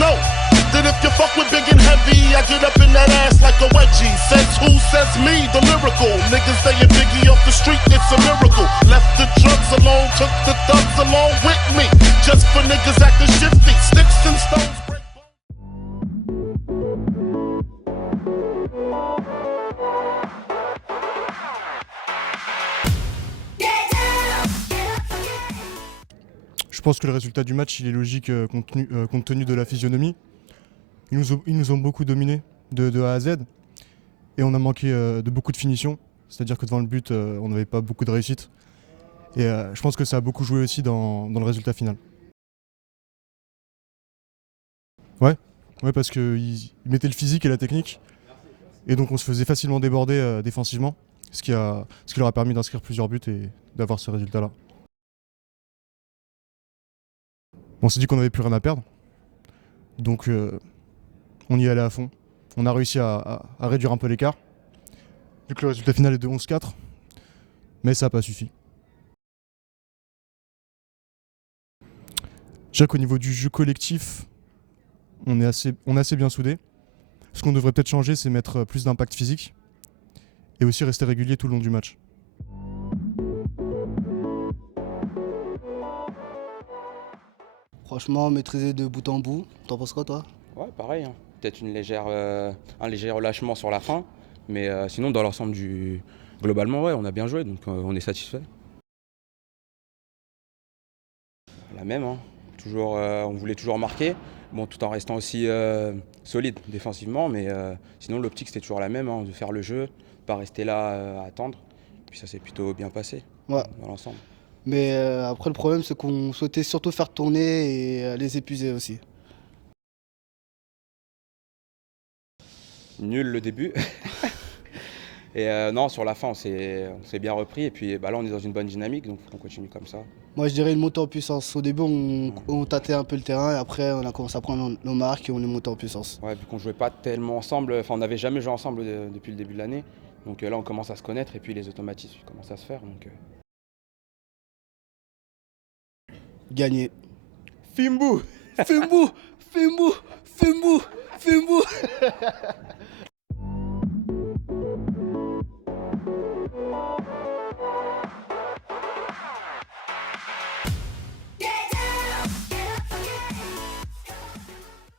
know that if you fuck with big and heavy, I get up in that ass like a wedgie. Says who? Says me, the lyrical. Niggas saying Biggie off the street, it's a miracle. Left the drugs alone, took the thugs along with me. Just for niggas acting shifty, sticks and stones break bones. Je pense que le résultat du match il est logique compte tenu de la physionomie. Ils nous ont beaucoup dominé de A à Z et on a manqué de beaucoup de finitions. C'est-à-dire que devant le but, on n'avait pas beaucoup de réussite. Et je pense que ça a beaucoup joué aussi dans le résultat final. Ouais, parce qu'ils mettaient le physique et la technique. Et donc on se faisait facilement déborder défensivement, ce qui leur a permis d'inscrire plusieurs buts et d'avoir ce résultat-là. On s'est dit qu'on n'avait plus rien à perdre. Donc on y allait à fond. On a réussi à réduire un peu l'écart. Vu que le résultat final est de 11-4. Mais ça n'a pas suffi. Je dirais qu'au niveau du jeu collectif, on est assez bien soudés. Ce qu'on devrait peut-être changer, c'est mettre plus d'impact physique. Et aussi rester régulier tout le long du match. Franchement, maîtriser de bout en bout. T'en penses quoi, toi? Ouais, pareil. Hein. Peut-être un léger relâchement sur la fin. Mais sinon, dans l'ensemble globalement, ouais, on a bien joué, donc on est satisfait. La même, hein. Toujours, on voulait toujours marquer, bon, tout en restant aussi solide défensivement. Mais sinon, l'optique, c'était toujours la même, hein, de faire le jeu, pas rester là à attendre. Puis ça s'est plutôt bien passé dans l'ensemble. Mais après, le problème, c'est qu'on souhaitait surtout faire tourner et les épuiser aussi. Nul le début. Et non, sur la fin, on s'est bien repris. Et puis là, on est dans une bonne dynamique, donc on continue comme ça. Moi, je dirais une montée en puissance. Au début, on tâtait un peu le terrain et après, on a commencé à prendre nos marques et on est monté en puissance. Ouais, vu qu'on jouait pas tellement ensemble, enfin, on n'avait jamais joué ensemble depuis le début de l'année. Donc là, on commence à se connaître et puis les automatismes commencent à se faire. Donc, Gagner. Fimbu Fimbu.